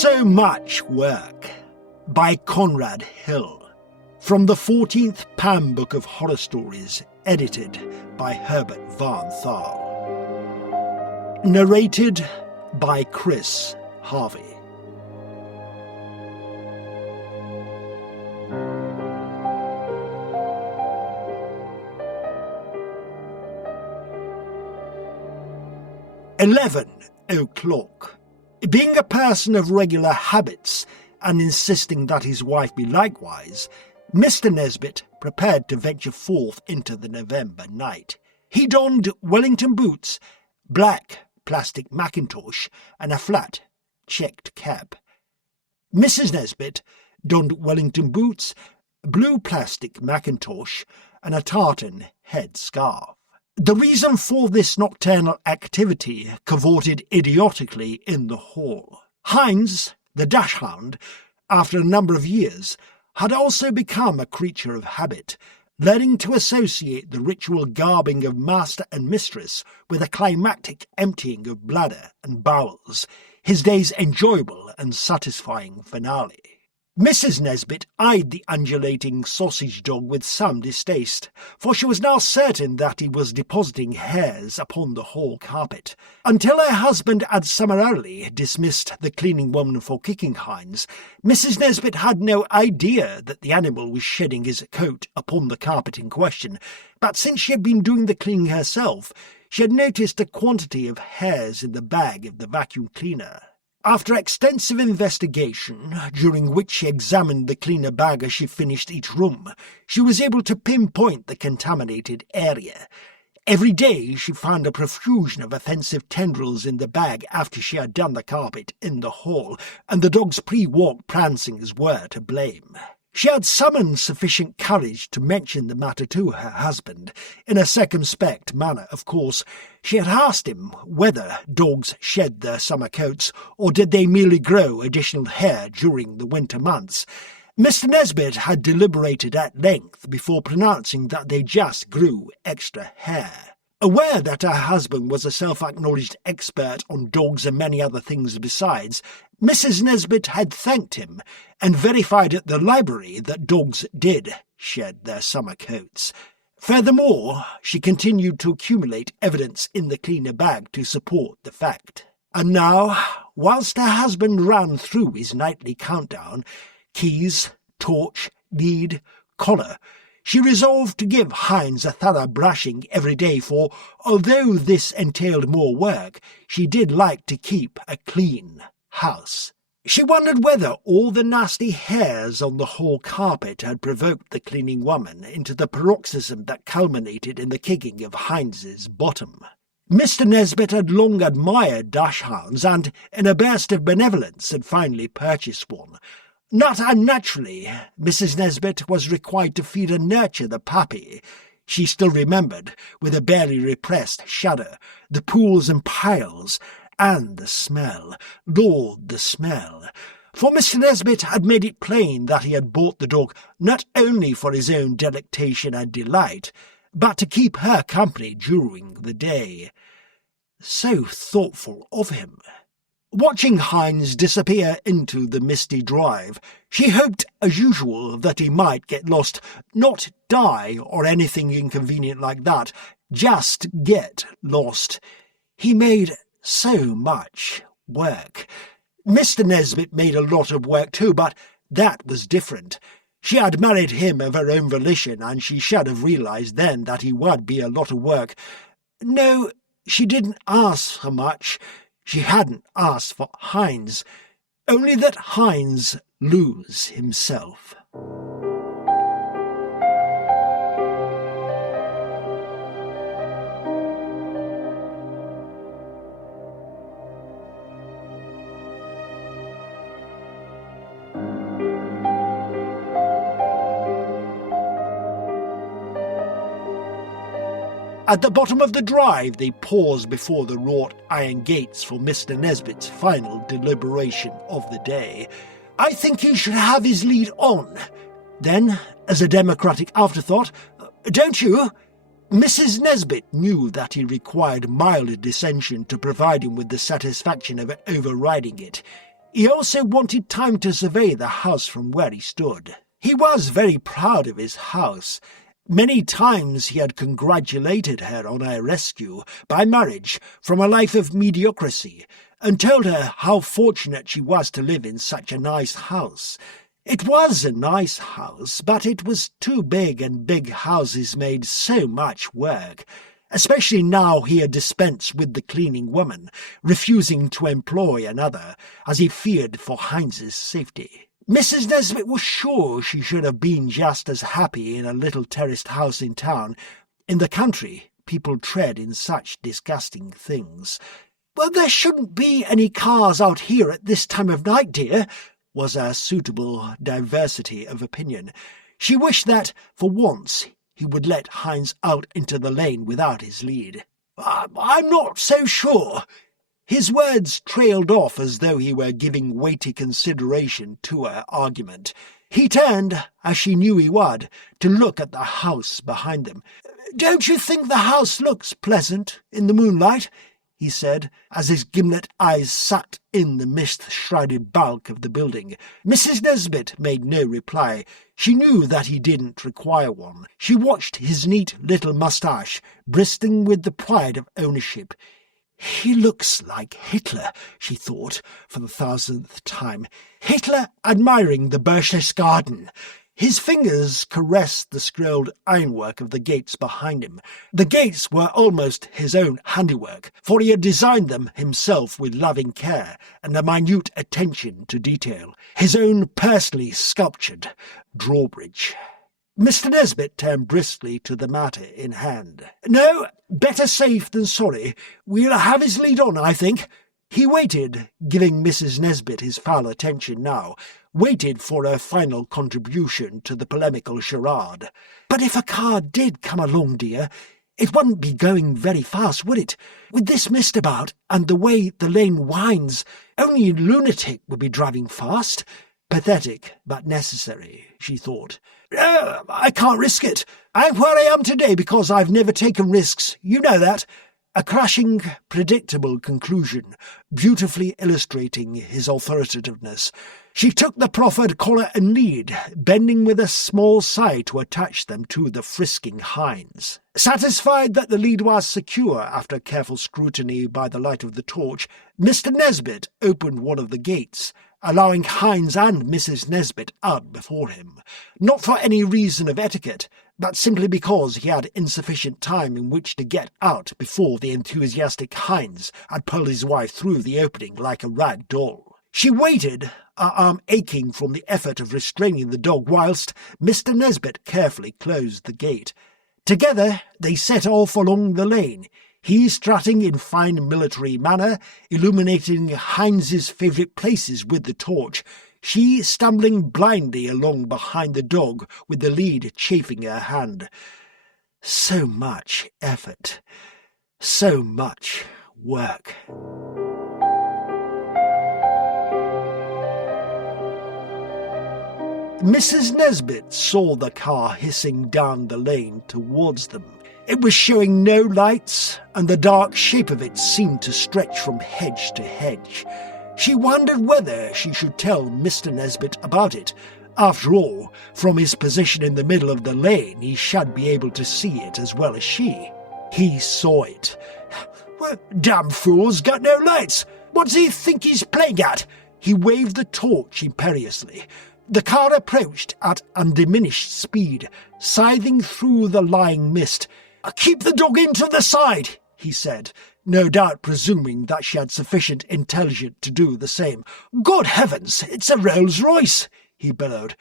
So Much Work by Conrad Hill, from the 14th Pam Book of Horror Stories, edited by Herbert Van Thal. Narrated by Chris Harvey. "11:00. Being a person of regular habits, and insisting that his wife be likewise, Mr Nesbit prepared to venture forth into the November night. He donned Wellington boots, black plastic mackintosh, and a flat checked cap. Mrs Nesbit donned Wellington boots, blue plastic mackintosh, and a tartan head scarf. The reason for this nocturnal activity cavorted idiotically in the hall. Heinz, the dachshund, after a number of years, had also become a creature of habit, learning to associate the ritual garbing of master and mistress with a climactic emptying of bladder and bowels, his day's enjoyable and satisfying finale. Mrs Nesbit eyed the undulating sausage dog with some distaste, for she was now certain that he was depositing hairs upon the hall carpet. Until her husband had summarily dismissed the cleaning woman for kicking Heinz, Mrs Nesbit had no idea that the animal was shedding his coat upon the carpet in question, but since she had been doing the cleaning herself, she had noticed a quantity of hairs in the bag of the vacuum cleaner. After extensive investigation, during which she examined the cleaner bag as she finished each room, she was able to pinpoint the contaminated area. Every day she found a profusion of offensive tendrils in the bag after she had done the carpet in the hall, and the dog's pre-walk prancings were to blame. She had summoned sufficient courage to mention the matter to her husband. In a circumspect manner, of course. She had asked him whether dogs shed their summer coats, or did they merely grow additional hair during the winter months. Mr Nesbit had deliberated at length before pronouncing that they just grew extra hair. Aware that her husband was a self-acknowledged expert on dogs and many other things besides, Mrs Nesbit had thanked him, and verified at the library that dogs did shed their summer coats. Furthermore, she continued to accumulate evidence in the cleaner bag to support the fact. And now, whilst her husband ran through his nightly countdown, keys, torch, lead, collar, she resolved to give Heinz a thorough brushing every day, for, although this entailed more work, she did like to keep a clean house. She wondered whether all the nasty hairs on the hall carpet had provoked the cleaning woman into the paroxysm that culminated in the kicking of Heinz's bottom. Mr Nesbit had long admired dachshunds, and, in a burst of benevolence, had finally purchased one. Not unnaturally, Mrs Nesbit was required to feed and nurture the puppy. She still remembered, with a barely repressed shudder, the pools and piles, and the smell. Lord, the smell. For Mr Nesbit had made it plain that he had bought the dog not only for his own delectation and delight, but to keep her company during the day. So thoughtful of him. Watching Heinz disappear into the misty drive, she hoped, as usual, that he might get lost, not die or anything inconvenient like that, just get lost. He made so much work. Mr Nesbit made a lot of work too, but that was different. She had married him of her own volition, and she should have realized then that he would be a lot of work. No, she didn't ask for much. She hadn't asked for Heinz, only that Heinz lose himself. At the bottom of the drive they paused before the wrought iron gates for Mr Nesbit's final deliberation of the day. "I think he should have his lead on." Then, as a democratic afterthought, "Don't you?" Mrs Nesbit knew that he required mild dissension to provide him with the satisfaction of overriding it. He also wanted time to survey the house from where he stood. He was very proud of his house. Many times he had congratulated her on her rescue by marriage from a life of mediocrity, and told her how fortunate she was to live in such a nice house. It was a nice house, but it was too big, and big houses made so much work, especially now he had dispensed with the cleaning woman, refusing to employ another, as he feared for Heinz's safety. Mrs. Nesbit was sure she should have been just as happy in a little terraced house in town. In the country, people tread in such disgusting things. "Well, there shouldn't be any cars out here at this time of night, dear," was a suitable diversity of opinion. She wished that, for once, he would let Heinz out into the lane without his lead. "I'm not so sure." His words trailed off as though he were giving weighty consideration to her argument. He turned, as she knew he would, to look at the house behind them. "Don't you think the house looks pleasant in the moonlight?" he said, as his gimlet eyes sucked in the mist-shrouded bulk of the building. Mrs. Nesbit made no reply. She knew that he didn't require one. She watched his neat little moustache, bristling with the pride of ownership. "He looks like Hitler," she thought, for the 1000th time. Hitler admiring the Berchtesgaden. His fingers caressed the scrolled ironwork of the gates behind him. The gates were almost his own handiwork, for he had designed them himself with loving care and a minute attention to detail. His own personally sculptured drawbridge. Mr. Nesbit turned briskly to the matter in hand. "No, better safe than sorry. We'll have his lead on, I think." He waited, giving Mrs. Nesbit his full attention now, waited for her final contribution to the polemical charade. "But if a car did come along, dear, it wouldn't be going very fast, would it? With this mist about, and the way the lane winds, only a lunatic would be driving fast." Pathetic, but necessary, she thought. "I can't risk it. I'm where I am today because I've never taken risks. You know that." A crashing, predictable conclusion, beautifully illustrating his authoritativeness. She took the proffered collar and lead, bending with a small sigh to attach them to the frisking Heinz. Satisfied that the lead was secure after careful scrutiny by the light of the torch, Mr. Nesbit opened one of the gates, allowing Heinz and Mrs. Nesbit out before him, not for any reason of etiquette, but simply because he had insufficient time in which to get out before the enthusiastic Heinz had pulled his wife through the opening like a rag doll. She waited, her arm aching from the effort of restraining the dog, whilst Mr. Nesbit carefully closed the gate. Together they set off along the lane, he strutting in fine military manner, illuminating Heinz's favourite places with the torch, she stumbling blindly along behind the dog with the lead chafing her hand. So much effort, so much work. Mrs. Nesbit saw the car hissing down the lane towards them. It was showing no lights, and the dark shape of it seemed to stretch from hedge to hedge. She wondered whether she should tell Mr. Nesbit about it. After all, from his position in the middle of the lane, he should be able to see it as well as she. He saw it. "Well, damn fool's got no lights. What does he think he's playing at?" He waved the torch imperiously. The car approached at undiminished speed, scything through the lying mist. "Keep the dog in to the side," he said, no doubt presuming that she had sufficient intelligence to do the same. "Good heavens, it's a Rolls-Royce," he bellowed.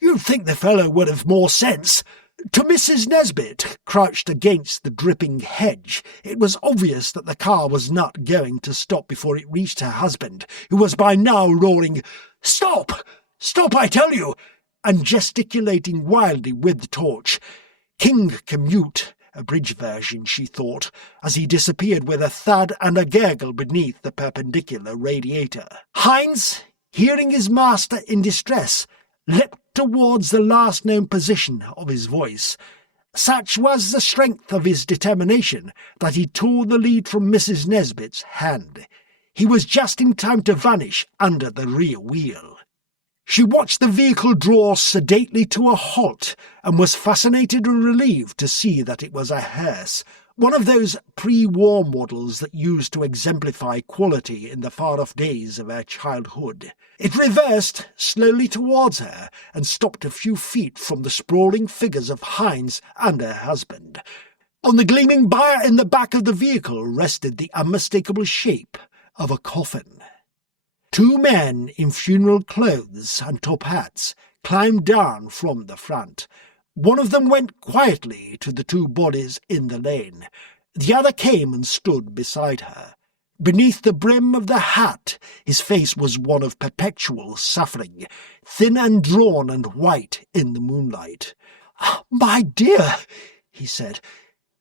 "You'd think the fellow would have more sense." To Mrs. Nesbit, crouched against the dripping hedge, it was obvious that the car was not going to stop before it reached her husband, who was by now roaring, "Stop! Stop, I tell you!" and gesticulating wildly with the torch. King Canute, a bridge version, she thought, as he disappeared with a thud and a gurgle beneath the perpendicular radiator. Heinz, hearing his master in distress, leapt towards the last known position of his voice. Such was the strength of his determination that he tore the lead from Mrs. Nesbit's hand. He was just in time to vanish under the rear wheel. She watched the vehicle draw sedately to a halt and was fascinated and relieved to see that it was a hearse, one of those pre-war models that used to exemplify quality in the far-off days of her childhood. It reversed slowly towards her and stopped a few feet from the sprawling figures of Heinz and her husband. On the gleaming bier in the back of the vehicle rested the unmistakable shape of a coffin. Two men in funeral clothes and top hats climbed down from the front. One of them went quietly to the two bodies in the lane. The other came and stood beside her. Beneath the brim of the hat, his face was one of perpetual suffering, thin and drawn and white in the moonlight. "My dear," he said,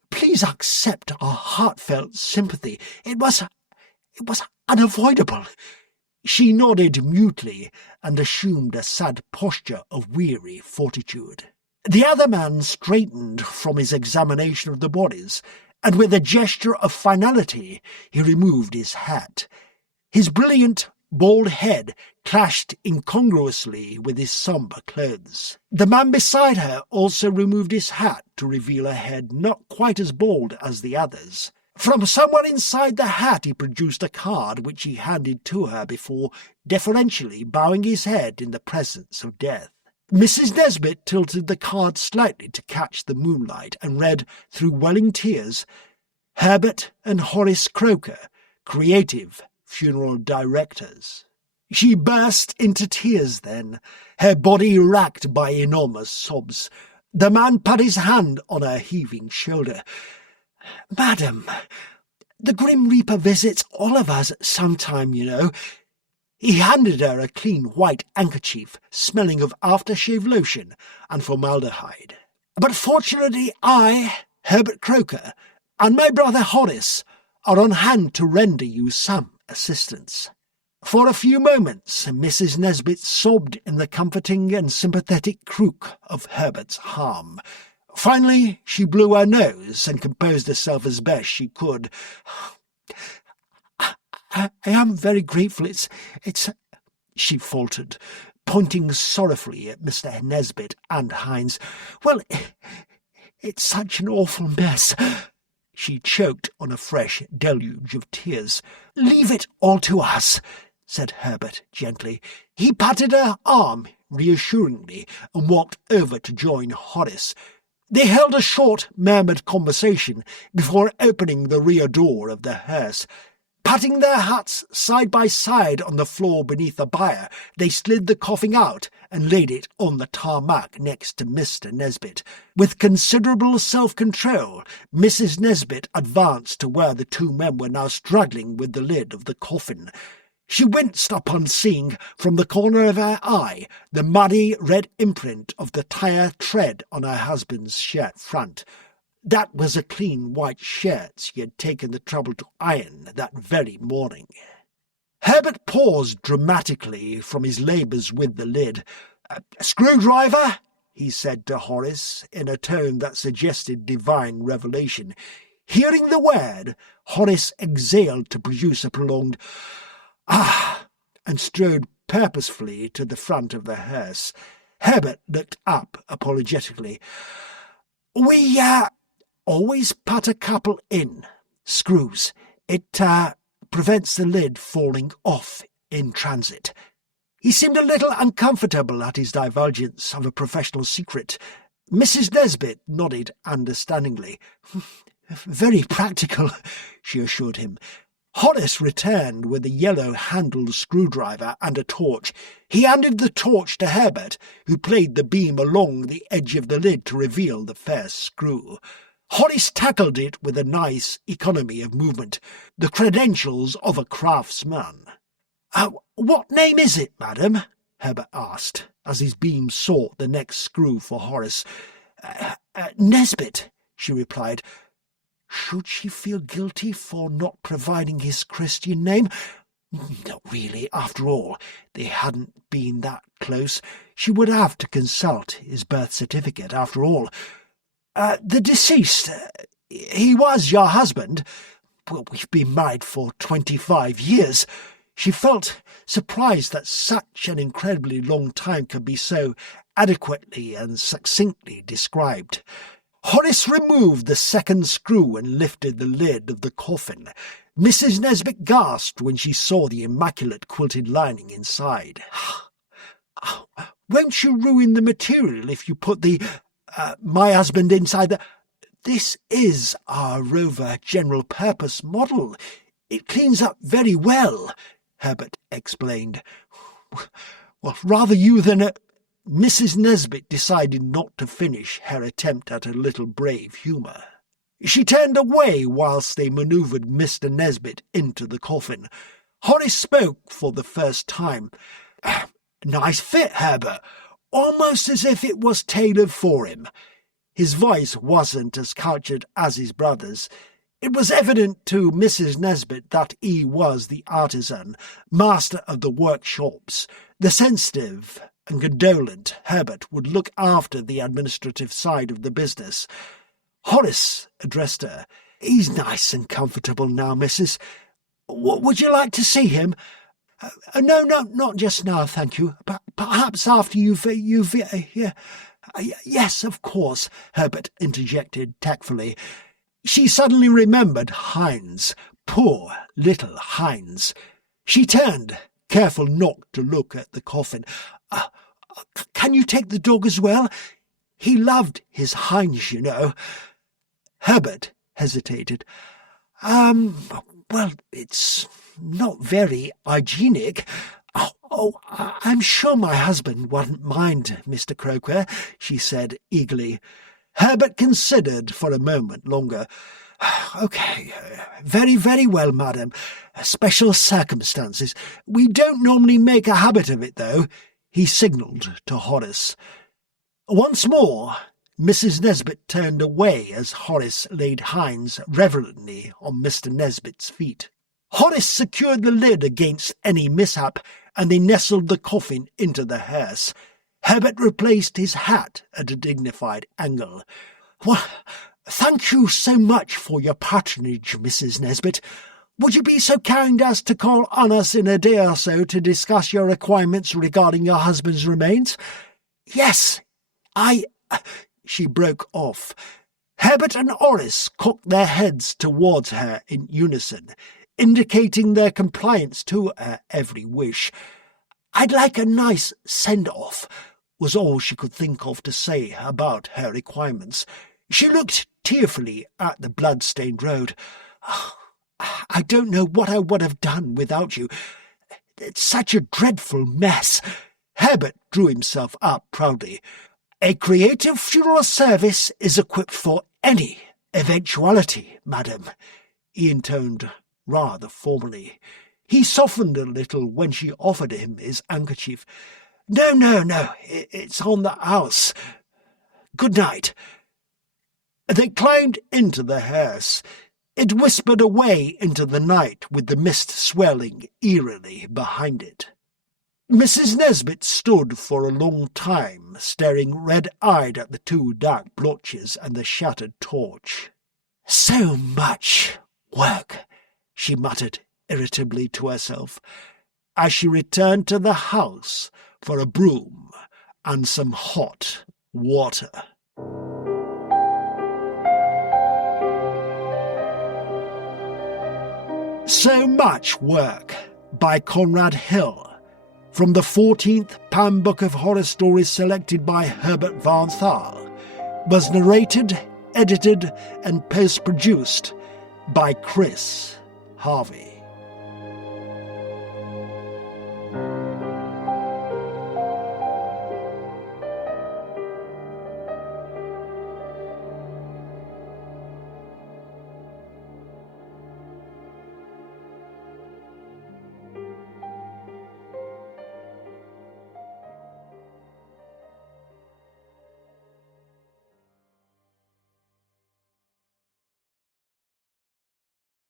"please accept our heartfelt sympathy. It was unavoidable." She nodded mutely and assumed a sad posture of weary fortitude. The other man straightened from his examination of the bodies, and with a gesture of finality he removed his hat. His brilliant, bald head clashed incongruously with his sombre clothes. The man beside her also removed his hat to reveal a head not quite as bald as the others. From somewhere inside the hat he produced a card which he handed to her before deferentially bowing his head in the presence of death. Mrs. Nesbit tilted the card slightly to catch the moonlight and read, through welling tears, "Herbert and Horace Croker, creative funeral directors." She burst into tears then, her body racked by enormous sobs. The man put his hand on her heaving shoulder. "Madam, the Grim Reaper visits all of us at some time, you know." He handed her a clean white handkerchief smelling of aftershave lotion and formaldehyde. "But fortunately I, Herbert Croker, and my brother Horace are on hand to render you some assistance." For a few moments Mrs. Nesbit sobbed in the comforting and sympathetic crook of Herbert's harm. Finally she blew her nose and composed herself as best she could. I am very grateful. It's, she faltered, pointing sorrowfully at Mr. Nesbit and Heinz. "Well, it's such an awful mess." She choked on a fresh deluge of tears. "Leave it all to us," said Herbert gently. He patted her arm reassuringly and walked over to join Horace. They held a short, murmured conversation before opening the rear door of the hearse. Patting their hats side by side on the floor beneath the bier, they slid the coffin out and laid it on the tarmac next to Mr. Nesbit. With considerable self-control, Mrs. Nesbit advanced to where the two men were now struggling with the lid of the coffin. She winced upon seeing, from the corner of her eye, the muddy red imprint of the tire tread on her husband's shirt front. That was a clean white shirt she had taken the trouble to iron that very morning. Herbert paused dramatically from his labours with the lid. "Screwdriver?" he said to Horace, in a tone that suggested divine revelation. Hearing the word, Horace exhaled to produce a prolonged "ah," and strode purposefully to the front of the hearse. Herbert looked up apologetically. "We always put a couple in. Screws. It prevents the lid falling off in transit." He seemed a little uncomfortable at his divulgence of a professional secret. Mrs. Nesbit nodded understandingly. "Very practical," she assured him. Horace returned with a yellow-handled screwdriver and a torch. He handed the torch to Herbert, who played the beam along the edge of the lid to reveal the first screw. Horace tackled it with a nice economy of movement, the credentials of a craftsman. "What name is it, madam?" Herbert asked, as his beam sought the next screw for Horace. "Nesbit," she replied. Should she feel guilty for not providing his Christian name? Not really, after all, they hadn't been that close. She would have to consult his birth certificate, after all. "The deceased, he was your husband?" Well, we've been married for 25 years. She felt surprised that such an incredibly long time could be so adequately and succinctly described. Horace removed the second screw and lifted the lid of the coffin. Mrs. Nesbit gasped when she saw the immaculate quilted lining inside. "Won't you ruin the material if you put my husband inside the—" "This is our Rover general purpose model. It cleans up very well," Herbert explained. "Well, rather you than a—" Mrs. Nesbit decided not to finish her attempt at a little brave humour. She turned away whilst they manoeuvred Mr. Nesbit into the coffin. Horace spoke for the first time. "Nice fit, Herbert. Almost as if it was tailored for him." His voice wasn't as cultured as his brother's. It was evident to Mrs. Nesbit that he was the artisan, master of the workshops. The sensitive and condolent Herbert would look after the administrative side of the business. Horace addressed her. "He's nice and comfortable now, missus. Would you like to see him?" No, not just now, thank you. Perhaps after you've Yes, of course," Herbert interjected tactfully. She suddenly remembered Heinz. Poor little Heinz. She turned, careful not to look at the coffin. "Can you take the dog as well? He loved his Heinz, you know." Herbert hesitated. Well, it's not very hygienic." Oh, I'm sure my husband wouldn't mind, Mr. Croker," she said eagerly. Herbert considered for a moment longer. "OK, very, very well, madam. Special circumstances. We don't normally make a habit of it, though," he signalled to Horace. Once more, Mrs. Nesbit turned away as Horace laid Heinz reverently on Mr. Nesbit's feet. Horace secured the lid against any mishap, and they nestled the coffin into the hearse. Herbert replaced his hat at a dignified angle. "Well, thank you so much for your patronage, Mrs. Nesbit. Would you be so kind as to call on us in a day or so to discuss your requirements regarding your husband's remains?" "Yes, She broke off. Herbert and Horace cocked their heads towards her in unison, indicating their compliance to her every wish. "I'd like a nice send-off," was all she could think of to say about her requirements. She looked tearfully at the blood-stained road. "I don't know what I would have done without you. It's such a dreadful mess." Herbert drew himself up proudly. "A creative funeral service is equipped for any eventuality, madam," he intoned rather formally. He softened a little when she offered him his handkerchief. No, it's on the house. Good night." They climbed into the hearse. It whispered away into the night with the mist swelling eerily behind it. Mrs. Nesbit stood for a long time, staring red-eyed at the two dark blotches and the shattered torch. "So much work," she muttered irritably to herself, as she returned to the house for a broom and some hot water. So Much Work by Conrad Hill, from the 14th Pan Book of Horror Stories selected by Herbert Van Thal, was narrated, edited and post-produced by Chris Harvey.